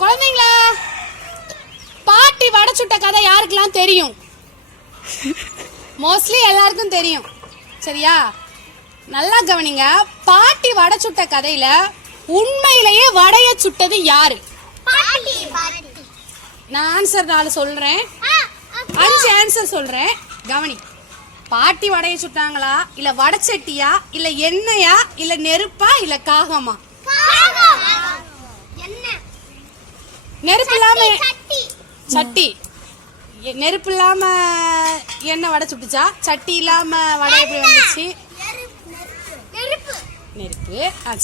குழந்தைங்களா, பாட்டி வடை சுட்ட கதை யாருக்கெல்லாம் தெரியும்? மோஸ்ட்லி எல்லாருக்கும் தெரியும். சரியா? நல்லா கவனிங்க. பாட்டி வடை சுட்ட கதையில உண்மையிலேயே வடைய சுட்டது யாரு? நான் ஆன்சர் 4 சொல்றேன், 5 ஆன்சர் சொல்றேன். கவனி. பாட்டி வடைய சுட்டாங்களா, இல்ல வடச்சட்டியா, இல்ல எண்ணெயா, இல்ல நெருப்பா, இல்ல காகமா? நெருப்பு இல்லாம சட்டி. நெருப்பு இல்லாம எண்ணெய் வடை சுட்டுச்சா? சட்டி இல்லாம வடை எப்படி வந்துச்சு? நெருப்பு.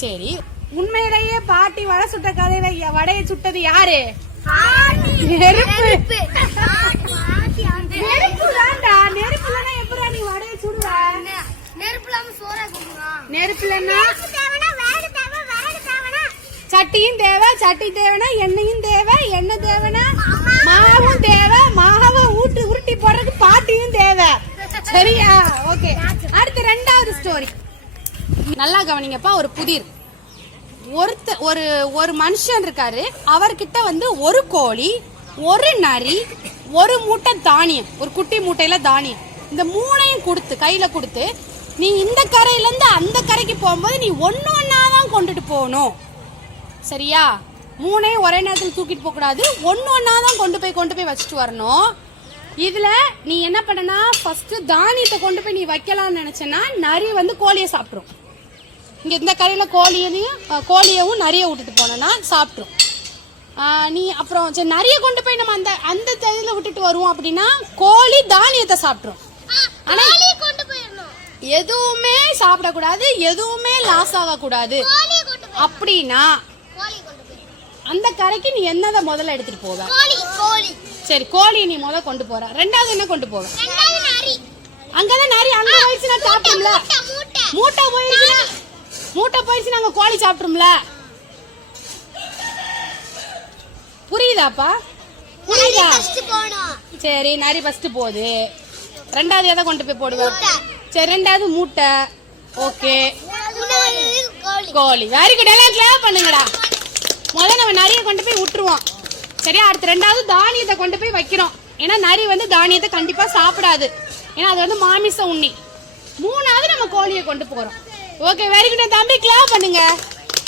சரி, உண்மையிலேயே பாட்டி வடை சுட்ட கதையில வடையை சுட்டது யாரு? நெருப்பு. நெருப்பு தான்டா. நெருப்பு இல்லனா எப்பறா நீ வடையை சுடுவ? நெருப்பு இல்லாம சோறா குடுறா. நெருப்பு இல்லனா சட்டியும் தேவை, சட்டி தேவைனா எண்ணெயும் தேவை, எண்ணெய் தேவைனா மாவும் தேவை, மாவை உருட்டி போடுறதுக்கு பாட்டியும் தேவை. சரியா? ஓகே. அடுத்து 2வது ஸ்டோரி. நல்லா கவனிங்கப்பா. ஒரு புதிர். ஒரு மனுஷன் இருக்காரு. அவர்கிட்ட வந்து ஒரு கோழி, ஒரு நரி, ஒரு மூட்டை தானியம், ஒரு குட்டி மூட்டையில தானியம். இந்த 3ஐயும் கொடுத்து கையில கொடுத்து, நீ இந்த கரையில இருந்து அந்த கரைக்கு போகும்போது நீ ஒன்னொன்னாதான் கொண்டுட்டு போகணும். சரியா? 3ஐயும் ஒரே நேரத்தில் தூக்கிட்டு போக கூடாது. ஒன்னொன்னாதான் கொண்டு போய் வச்சுட்டு வரணும். இதுல நீ என்ன பண்ணனா, ஃபர்ஸ்ட் தானியத்தை கொண்டு போய் நீ வைக்கலாம்னு நினைச்சனா நரி வந்து கோழியை சாப்பிடும். இங்க இந்த கரையில கோழியவும் நிறைய விட்டுட்டு போனா சாப்பிட்ரும். நீ அப்புறம் சரி நரிய கொண்டு போய் நம்ம அந்த இதில் விட்டுட்டு வருவோம் அப்படின்னா கோழி தானியத்தை சாப்பிட்ரும். ஆனா எதுவுமே சாப்பிடக்கூடாது, எதுவுமே லாஸ் ஆகக்கூடாது. அப்படின்னா அந்த கரைக்கு நீ என்னதை முதல்ல எடுத்துட்டு போவ? சரி, கோழி நீ முதல்ல கொண்டு போற. 2வது என்ன கொண்டு போவ? அங்கதான் நரி அங்க போயிடுச்சுன்னா சாப்பிடும்ல. மூட்டை போயிடுச்சு நாங்க கோழி சாப்பிட்டுரும்ல. புரியுதாப்பா? புரியுதா? சரி, நரி ஃபர்ஸ்ட் போகுது. 2வது எதை கொண்டு போய் போடுவ? சரி, 2வது மூட்டை. ஓகே, கோழி. Very good. எல்லாம் கிளியர் பண்ணுங்கடா. முதல்ல நம்ம நரியை கொண்டு போய் விட்டுருவோம். சரியா? அடுத்து 2வது தானியத்தை கொண்டு போய் வைக்கிறோம். ஏன்னா நரி வந்து தானியத்தை கண்டிப்பா சாப்பிடாது. ஏன்னா அது வந்து மாமிச உண்ணி. 3வது நம்ம கோழியை கொண்டு போறோம். Okay, very good. தம்பி கிளியர் பண்ணுங்க.